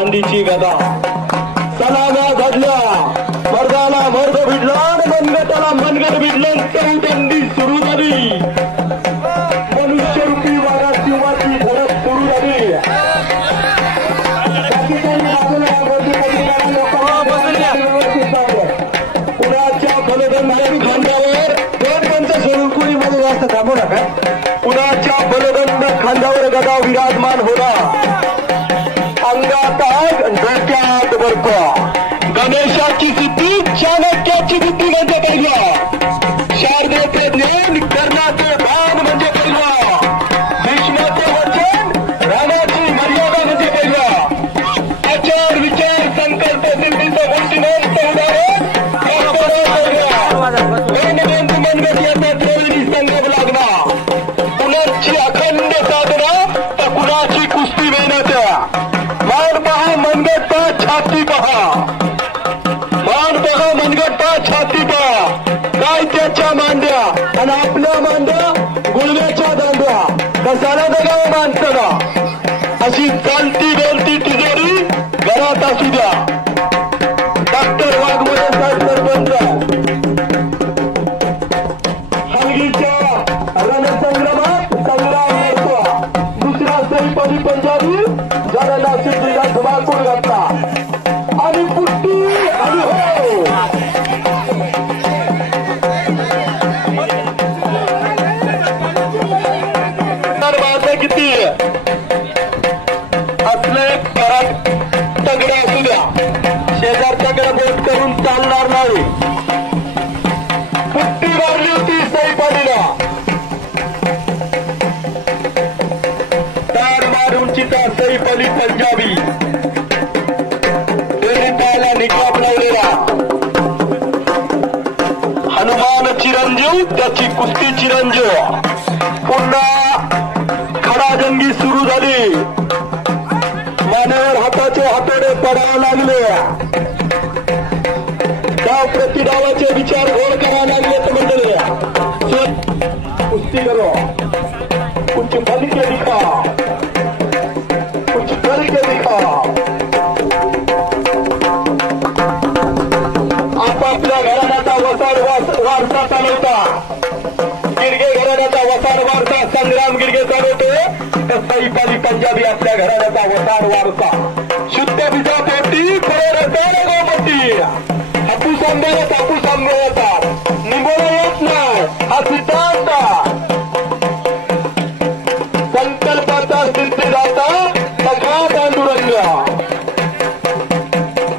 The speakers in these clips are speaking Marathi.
चांदीची गदा सलाम्या घडल्या मर्दाला मर्द भिडला मनगटाला मनगट भिडलं चौदंडी सुरू झाली मनुष्यरूपी वारा शिवाची धडक सुरू झाली पुण्याच्या बलदंड खांद्यावर दोन पंच स्वरूपी मध्ये जास्त थांबू नका पुण्याच्या बलदंड खांद्यावर गदा विराजमान होता अंगात आग डोक्यात बर्फ गणेशाची सिद्धी चाणक्याची बुद्धी म्हणजे पहिला शारदेचे ज्ञान कर्णाचे भान म्हणजे पहिला भीष्माचे वचन रामाची मर्यादा म्हणजे पहिला आचार विचार संकल्प सिद्धीचं गोष्टीनंत उदाहरण मनगट याचा त्रिवेणी संगम लागला कुणाची अखंड साधना तर कुणाची कुस्ती मेहनत्या मान पहा मनगट पहा छाती पहा मान पहा मनगट पहा छाती पहा काय त्याच्या मांड्या आणि आपल्या मांड्या गुळण्याच्या दांड्या कसाला जगावं माणसाला अशी चालती बोलती तिजोरी घरात असू द्या डॉक्टर वाघमोडे साहेब सरपंच हलगीच्या रणसंग्रामात संग्राम करतो दुसरा सैफाली पंजाबी ज्याला नाशिकला धमाकूळ घातला आणि पुट्टी आणि हो तर माझं किती असले परत तगडे असू द्या शेजारच्याकडे बोट करून चालणार नाही पुट्टी मारली होती सैफालीला तार मारूनचीचा सैफाली पंजाबी त्याला निकाप लावलेला हनुमान चिरंजीव त्याची कुस्ती चिरंजीव पुन्हा खडाजंगी सुरू झाली मानेवर हाताचे हातोडे पडायला लागले डाव प्रतिडावाचे विचार घोळ करायला लागले तर मंडळी कुस्ती करो कुछ बन के दिखा कुछ कर के दिखा आपापल्या घराण्याचा वसाड वारसा चालवता गिरगे घराण्याचा वसाड वारसा संग्राम गिरगे चालवतो तर सैफाली पंजाबी आपल्या घराण्याचा वसाड वारसा शुद्ध बीजा पोटी फळ गोमती हापूस आंब्याला हापूस आंबे येतात निंबोला येत नाही हा सिद्धांत संकल्पाचा सिद्धिदाता सखा पांडुरंग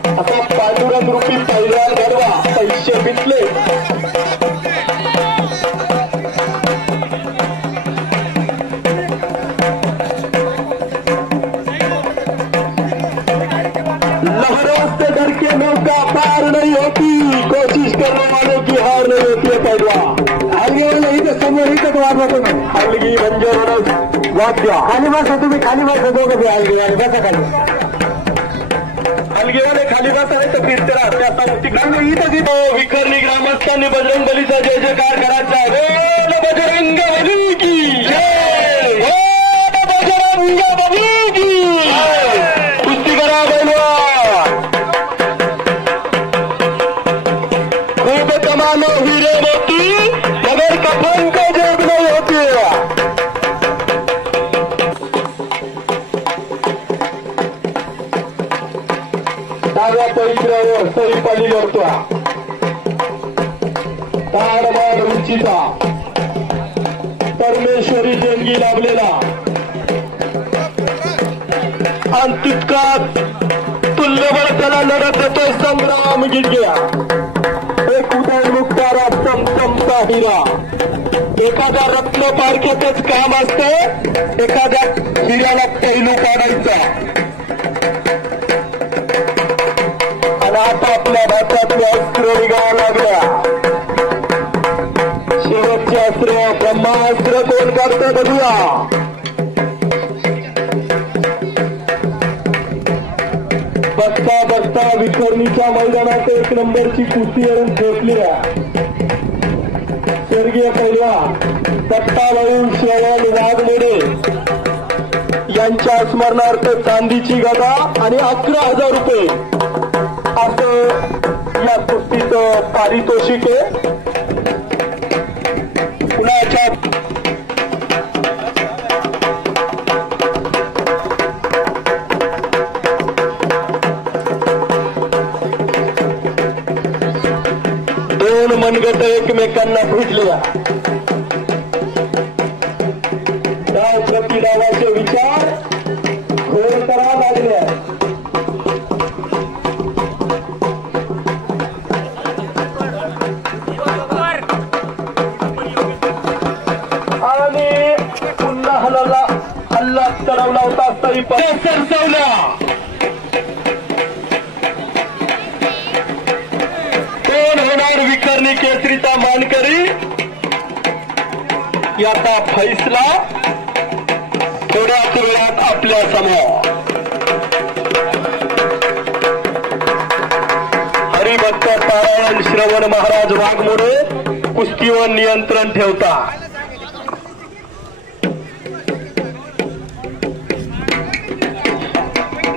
आता पांडुरंग रूपी पहिल्यावर घडवा पैसे पिटले लहरों से डर के नौका पार नहीं होती कोशिश करने वालों की हार नहीं होती है पैदवा हलगी वाला इथं समोर इथं वाजवतो ना हलगी रंजन वाद्य खाली बसा तुम्ही खाली बसा दोघं हलगी बसा खाली हलगीवाले खाली बसा नाही तर फिरते राहते इथं विखरणी ग्रामस्थांनी बजरंग बलीचा जय जयकार करायचा बोल बजरंग बली की जय बोल बजरंग बली की कुस्ती करा बैलवा खूप कमालो हिरे मोती मगर कफन को जेब नहीं होती डाव्या पैशावर सैफाली लढतो ताडमाड उंचीचा परमेश्वरी देणगी लाभलेला आणि तितकाच तुल्यबळ त्याला लढत देतो संग्राम गिरग्या एक उदयमुक्तारा चमचमचा हिरा एखाद्या रत्न पारख्यातच काम असतं एखाद्या हिऱ्याला पैलू पाडायचा आणि आता आपल्या भातातल्या अस्त्र निघावं लागल्या शेवटचे अस्त्र ब्रह्मास्त्र कोण करतं बघूया बसता बसता विखरणीच्या मैदानात एक नंबरची कुस्ती आणून ठेवली स्वर्गीय पहिला दत्ताभाऊ श्रवण वाघमोडे यांच्या स्मरणार्थ चांदीची गदा आणि 11,000 रुपये असं या कुस्तीचं पारितोषिक आहे. पुण्याच्या दोन मनगट एकमेकांना भेटल्या. डाव प्रति डावाचे विचार खोल करा लागले. आणि पुन्हा हल्ला चढवला होता तरी सरसवला. कोण होणार विखरणी केसरीचा मानकरी याचा फैसला थोड्याच वेळात आपल्या समोर. हरिभक्त पारायण श्रवण महाराज वाघमोडे कुस्तीवर नियंत्रण ठेवता.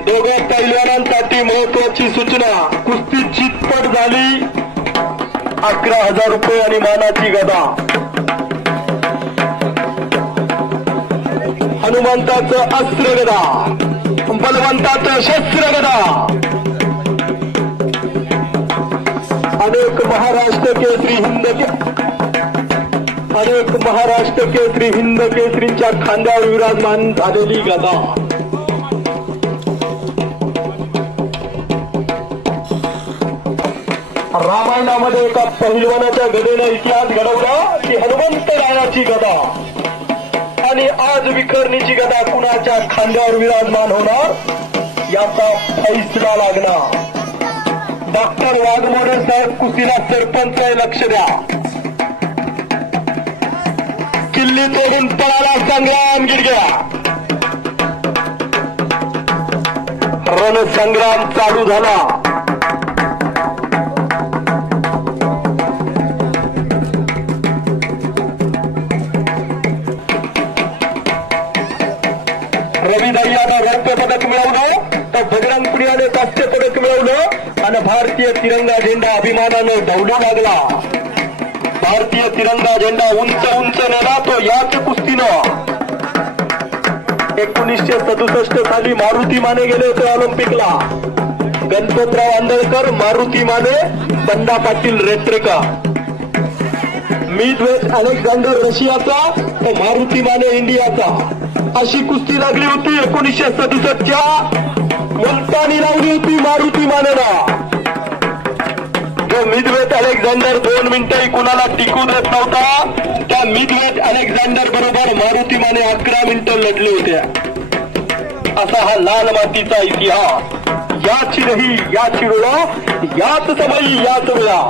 दोघं पैलवानांसाठी महत्वाची सूचना. कुस्ती चितपट झाली. 11,000 रुपये आणि मानाची गदा. हनुमंताचं अस्त्र गदा, बलवंताचं शस्त्र गदा. अनेक महाराष्ट्र केसरी हिंद केसरींच्या खांद्यावर विराजमान झालेली गदा. रामायणामध्ये एका पहिलवानाच्या गदेने इतिहास घडवला की हनुमंत रायाची गदा. आणि आज विखरणीची गदा कुणाच्या खांद्यावर विराजमान होणार याचा फैसला लागणार. डॉक्टर वाघमोडे साहेब कुस्तीला सरपंच आहे, लक्ष द्या. किल्ली तोडून पळाला संग्राम गिरग्या. रणसंग्राम चालू झाला. रविदाईयानं रौप्य पदक मिळवलं तर बजरंग पुनियाने कांस्य पदक मिळवलं आणि भारतीय तिरंगा झेंडा अभिमानानं डौलू लागला. भारतीय तिरंगा झेंडा उंच उंच नेला तो याच कुस्तीनं. 1967 साली मारुती माने गेले होते ऑलिम्पिकला. गणपतराव आंदळकर, मारुती माने, बंडा पाटील रेट्रेका. मिडवेट अलेक्झांडर रशियाचा तर मारुती माने इंडियाचा. अशी कुस्ती लागली होती 1967च्या. मुलतानी लावली होती मारुती मानेला. जो मिडवेट अलेक्झांडर 2 मिनिटंही कुणाला टिकू देत नव्हता त्या मिडवेट अलेक्झांडर बरोबर मारुती माने 11 मिनिटं लढले होत्या. असा हा लाल मातीचा इतिहास. याची रही याची वेळा याच समयी याच वेळा.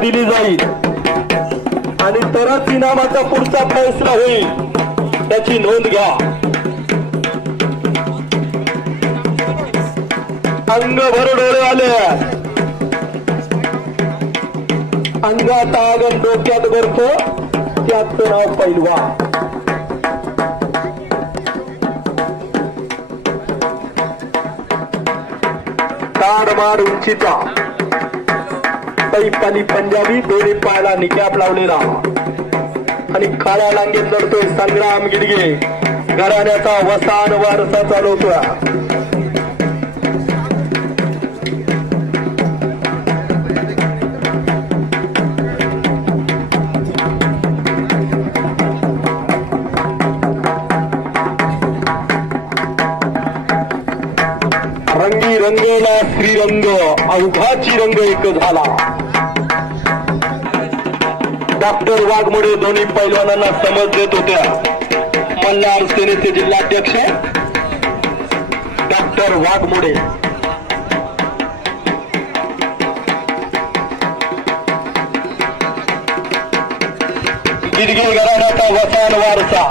दिली जाईल आणि तरच इनामाचा पुढचा फैसला होईल त्याची नोंद घ्या. अंगभर डोळे आले. अंगात आगन डोक्यात बर्फ त्याचं नाव पैलवान. ताडमाड उंचीचा पैपानी पंजाबी दोन्ही पायाला निकॅप लावलेला आणि काळ्या लांगेत लढतोय संग्राम गिडगे. घराण्याचा वसान वारसा चालवतोय. रंगी रंगला श्रीरंग अवघाची रंग एक झाला. डॉक्टर वाघमोडे दोन्ही पैलवानांना समज देत होत्या. मल्हार सेनेचे जिल्हाध्यक्ष डॉक्टर वाघमोडे. गिरगे घराण्याचा वसान वारसा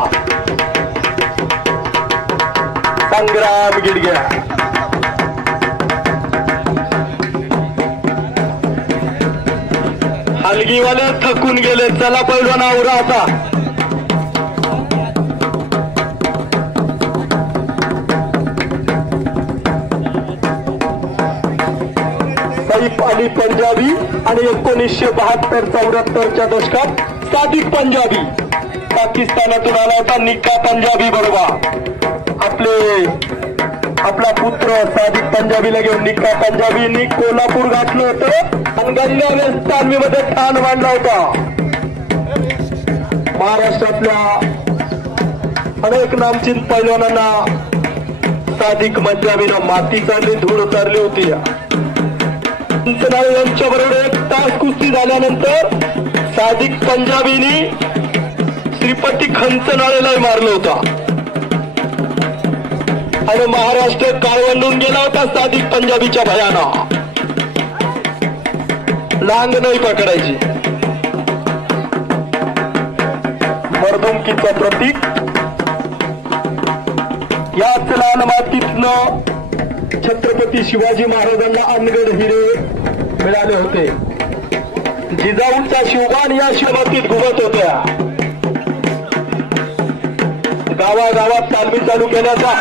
संग्राम गिरगे. हलगीवाले थकून गेले. चला पहिलवान आवरा आता. सईफ अली पंजाबी आणि 1972-74च्या दशकात सादिक पंजाबी पाकिस्तानातून आला होता. निक्का पंजाबी बरोबर आपला पुत्र सादिक पंजाबीला घेऊन निक्का पंजाबींनी कोल्हापूर गाठलं होतं आणि गंगावेस 93 मध्ये ठाण मांडला होता. महाराष्ट्रातल्या अनेक नामचीन पैलवानांना सादिक पंजाबीनं माती चालली, धूळ उतारली होती. यांच्या बरोबर 1 तास कुस्ती झाल्यानंतर सादिक पंजाबीनी श्रीपती खंचनाळेला मारलं होतं आणि महाराष्ट्र काळवंडून गेला होता सादिक पंजाबीच्या भयानं. लांग नाही पकडायची. मर्दुमकीचं प्रतीक. याच लाल मातीतनं छत्रपती शिवाजी महाराजांना अनगढ हिरे मिळाले होते. जिजाऊंचा शिवबान या शिवमातीत घुमत होत्या. गावागावात तालमी चालू केल्याचा